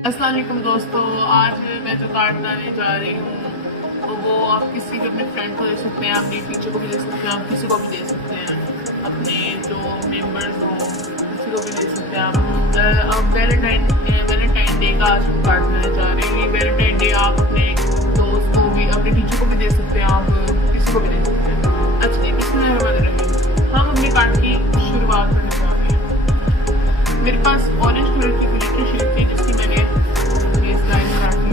अस्सलाम वालेकुम दोस्तों, आज मैं जो कार्ड बनाने जा रही हूँ तो वो आप किसी भी अपने फ्रेंड को दे सकते हैं, अपने टीचर को भी दे सकते हैं, आप किसी को भी दे सकते हैं, अपने जो मेंबर्स हों किसी को भी दे सकते हैं आप वैलेंटाइन डे का आज हम कार्ड बनाने जा रहे हैं। ये वैलेंटाइन डे आप अपने दोस्त को भी, अपने टीचर को भी दे सकते हैं, आप किसी को भी दे सकते हैं। अच्छा जी, बिस्मिल्लाहिर्रहमानिर्रहीम। हम अपने कार्ड की शुरुआत करने जा रहे हैं। मेरे पास ऑरेंज कलर की ग्लिटर शीट थी जिसकी मैंने बेस लाइन काट ली।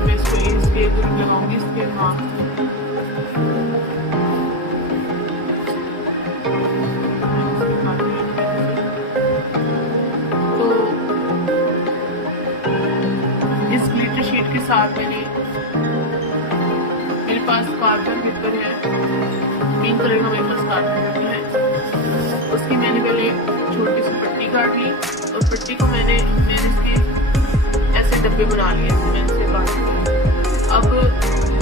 मैं इसको इसके लगाऊंगी, इसके मार्क तो इस ग्लिटर शीट के साथ मेरे पास कार्बन पेपर है, पिंक कलर का मेरे पास कार्बन पेपर है। उसकी मैंने पहले छोटी सी पट्टी काट ली और पट्टी को मैंने इसके ऐसे डब्बे बना लिए, ऐसे मैंने इसे काट लिया। अब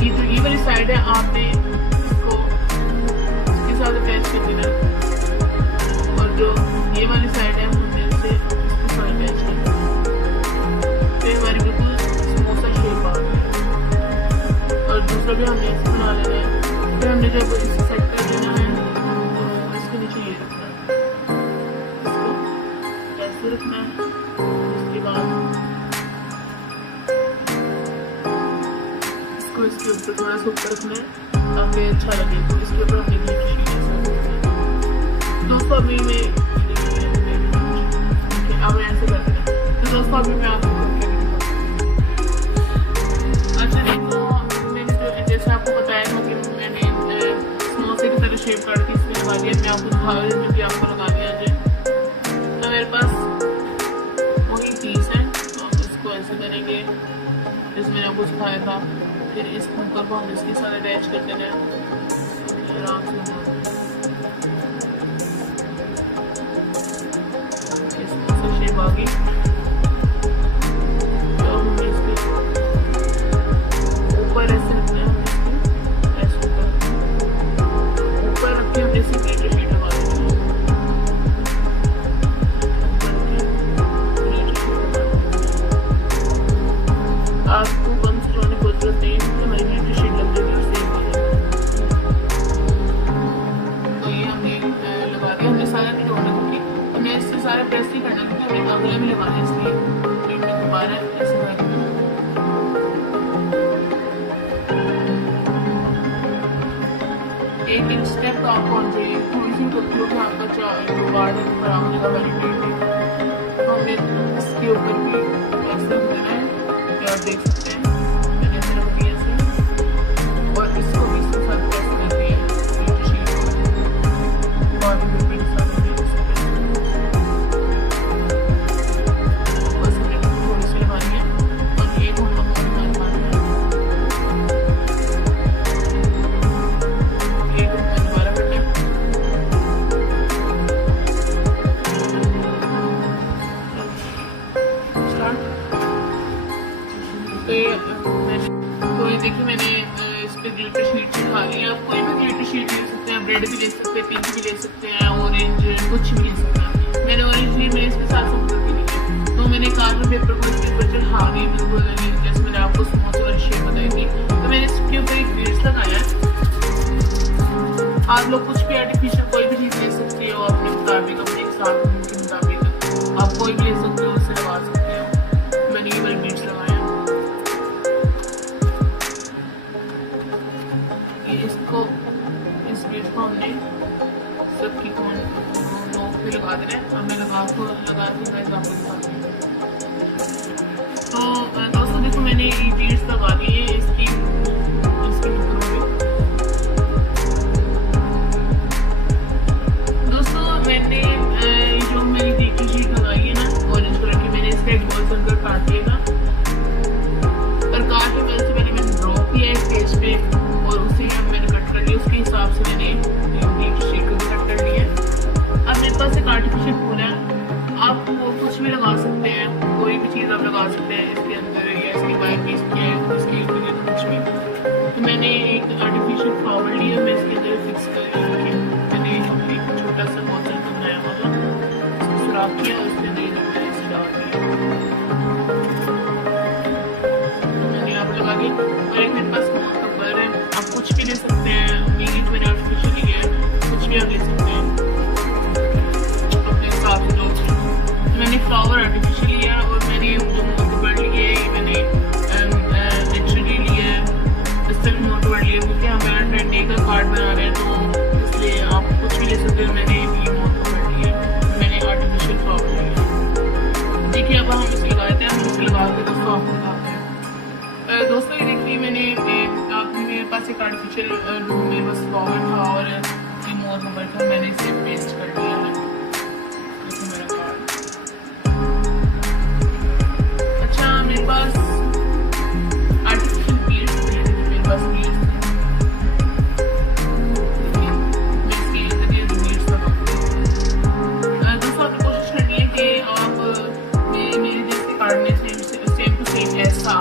ये जो ये वाली साइड है आपने इसको इसके साथ अटैच कर देना और जो ये वाली साइड है हमने इसे इसके साथ अटैच कर देना। फिर हमारी बिल्कुल समोसा शेप आ गई और दूसरा भी हमने ऐसे बना लेना है। फिर हमने जब इसे सेट कर देना है तो इसके नीचे ये रखना है, इसको ऐसे रखना है। इसके बाद इसको इसके ऊपर थोड़ा सा ऊपर रखना है ताकि अच्छा लगे। तो इसके ऊपर हमने ग्लिटर शीट ऐसे रखना है। दोस्तों अभी अब ऐसे करते हैं। तो दोस्तों अभी मैं आपको अच्छा देखो, मैंने जो जैसे आपको बताया था कि मैंने समोसे की तरह शेप काट के इसमें लगा दिया। मैं आपको दिखा रही हूँ कि आपको लगा दिया जाए। तो मेरे पास वही पीस है तो हम इसको ऐसे करेंगे जैसे मैंने आपको सिखाया था। फिर इस कुकर को हम इसके साथ अटैच कर देना है आराम से। समोसा शेप आ गई तो हम इसके ऊपर ऐसे रखना है, ऐसे ऊपर रख के हमने इसे ग्लिटर शीट लगा देनी है। आपको कम से जोड़ने की जरूरत नहीं है, हमारी ग्लिटर शीट लग जाएगी सेम हो जाएगी। तो ये हमने लगा दिया। हमने सारा नहीं जोड़ना क्योंकि हमें इससे सारा प्रेस नहीं करना क्योंकि हमें अगला भी लगाना है, इसलिए दोबारा ऐसे कर देना। एक स्टेप तो आपको आना चाहिए, थोड़ी सी गलती होगी आपका जो कार्ड है खराब हो जाएगा वैलिडेट है। तो हमें इसके ऊपर भी ऐसे रख देना है, ये आप देख सकते हैं मैंने ऐसे रख दिया ऐसे। और इसको भी इसके साथ प्रेस कर दिया ग्लिटर शीट बॉडी पेपर के साथ बस हमने थोड़ी सी लगानी है और ये हम लोग लगानी है। तो ये देखिए मैंने इस पे ग्लिटर शीट चिपका ली है। आप कोई भी ग्लिटर शीट ले सकते हैं, रेड भी ले सकते हैं, पिंक भी ले सकते हैं, ऑरेंज कुछ भी ले सकते हैं। मैंने ऑरेंज ली, मैंने इसके साथ समोसा भी ली। तो मैंने कार्बन पेपर को इसके ऊपर चढ़ा दी बिल्कुल जैसे मैंने आपको समोसे वाली शेप बताई थी। तो मैंने इसके ऊपर एक बीड्स लगाया है। आप लोग कुछ भी आर्टिफिशियल कोई भी चीज़ ले सकते हो अपने मुताबिक, अपने हिसाब के मुताबिक आप कोई भी ले सकते हो, उससे लगा सकते हो। मैंने ये वाली बीड्स लगाया। इसको इस बीच को हमने सबकी नोक पे लगा देना है। हमने लगा के मैं आपको दिखाती हूँ। तो दोस्तों देखो मैंने ये बीड्स लगा दी है इसके ऊपर में। दोस्तों मैंने जो मेरी ग्लिटर शीट लगाई है ना ऑरेंज कलर की, मैंने इसका एक गोल सर्कल काट लिया था और काट के मैंने ड्रॉ किया है पेज पे और उसे मैंने कट कर लिया। उसके हिसाब से मैंने ग्लिटर शीट को भी कट कर लिया। अब मेरे पास एक आर्टिफिशियल फूल है, आप वो कुछ भी लगा सकते हैं, कोई भी चीज़ आप लगा सकते हैं इसके अंदर या इसकी बाहर पीस किया है इसके कुछ भी। लॉक किया और उसके अंदर मैंने इसे डाल दिया। मैंने यहाँ पर लगा दी। और एक मेरे पास कवर है, आप कुछ भी ले सकते हैं, मेरी मैंने आर्टिफिशियल लिया है, कुछ भी आप ले सकते हैं अपने हिसाब से। मैंने फ्लावर आर्टिफिशियल लिया और मैंने जो मोटोबर्ड लिए मैंने नेचुरली लिया है। इससे भी मोटोबर्ड लिया क्योंकि हमारा ट्रेंडी का कार्ड बना रहे हैं, तो इसलिए आप कुछ भी ले सकते हैं। मैंने भी मोटोबर्ड लिया, मैंने आर्टिफिशियल फ्लावर लिया। देखिए अब हम इसे लगाते हैं, हम इसे लगा के दोस्तों आपको दिखाते हैं। दोस्तों ये देखिए मैंने मेरे पास एक आर्टिफिशियल रूम में बस फ्लावर था और मोटोबर्ड था, मैंने इसे पेस्ट कर दिया है। मेरा कार्ड मेरे पास आर्टिफिशियल बीड्स थे, मेरे पास बीड्स थे, मैं इसके इर्द-गिर्द बीड्स लगाऊंगी। दोस्तों आपने कोशिश करनी है कि आप मेरे जैसे कार्ड में सेम टू सेम ऐसा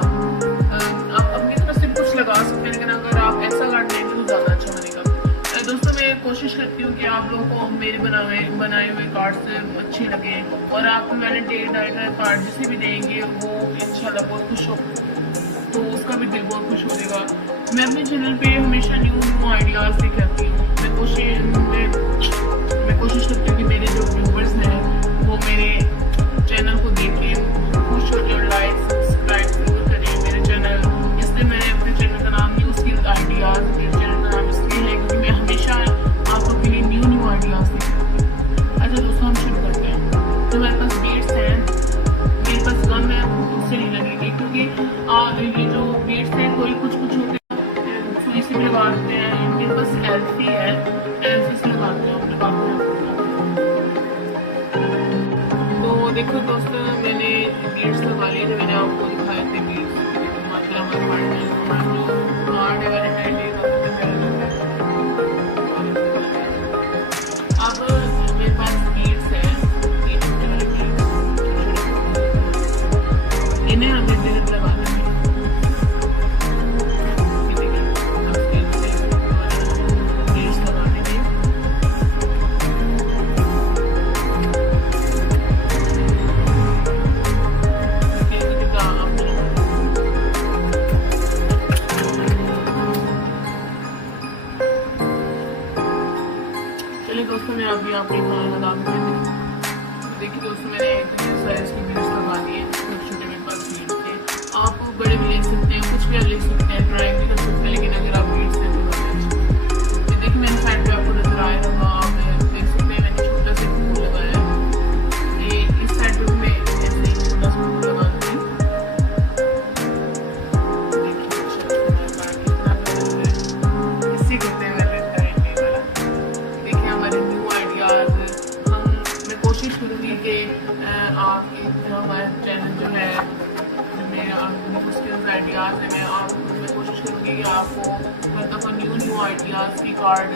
आप अपनी तरफ से कुछ लगा सकते हैं, लेकिन अगर आप ऐसा कार्ड लेंगे तो ज़्यादा अच्छा बनेगा। दोस्तों मैं कोशिश करती हूँ कि आप लोगों को मेरे बनाए हुए कार्ड्स अच्छे लगे और आप वैलेंटाइन डे का कार्ड जिसे भी देंगे वो इंशाल्लाह बहुत खुश हो, तो उसका भी दिल बहुत खुश हो जाएगा। मैं अपने चैनल पे हमेशा न्यू आइडियाज़ लेके आती हूँ। मैं कोशिश करती हूँ कि मेरे जो व्यूवर्स हैं वो मेरे चैनल को देखें, खुश हो जाए, लाइक सब्सक्राइब जरूर करें मेरे चैनल। इसलिए मैंने अपने चैनल का नाम न्यू स्किल्स आइडियाज़, मेरे चैनल का नाम इसलिए है क्योंकि मैं हमेशा आपको के लिए न्यू आइडियाज़ देती हूँ। अच्छा दोस्तों हम शुरू करते हैं। तो मेरे पास बीड्स हैं, मेरे पास गम है, उससे नहीं लगेगी क्योंकि ये जो बीड्स हैं कोई कुछ होते हैं सुई से भी लगा देते हैं। मेरे पास एल्फी है, एल्फी से लगाते हैं, तो देखो दोस्तों मैंने बीड्स लगा लिए थे, मैंने आपको दिखाए थे बीड्स। माशाल्लाह हमारा जो कार्ड है वैलेंटाइन डे का सबसे पहले लगता है। अब मेरे पास बीड्स है, ये छोटे वाले बीड्स, इन्हें हमें दिल लगाना है। बीड्स लगाने में दोस्तों मैं अभी आपको लगा दूँ। देखिए दोस्तों मैंने साइज की बीड्स लगा दी है, छोटे मेरे पास बीड्स थे, आप बड़े भी ले सकते हैं, कुछ भी आप ले सकते हैं, ड्राइंग भी कर सकते हैं, लेकिन अगर आप बीड्स हैं तो देखिए मैंने साइड पे आपको नजर आया होगा, आप देख सकते हैं मैंने छोटा सा फूल लगाया है। ये इस साइड पे मैं ऐसे ही छोटा सा फूल लगा दूँगी। इसी करते हैं हमारा चैनल जो है आइडियाज़ है, मैं कोशिश करूँगी कि आपको हर दफ़ा न्यू आइडियाज़ की कार्ड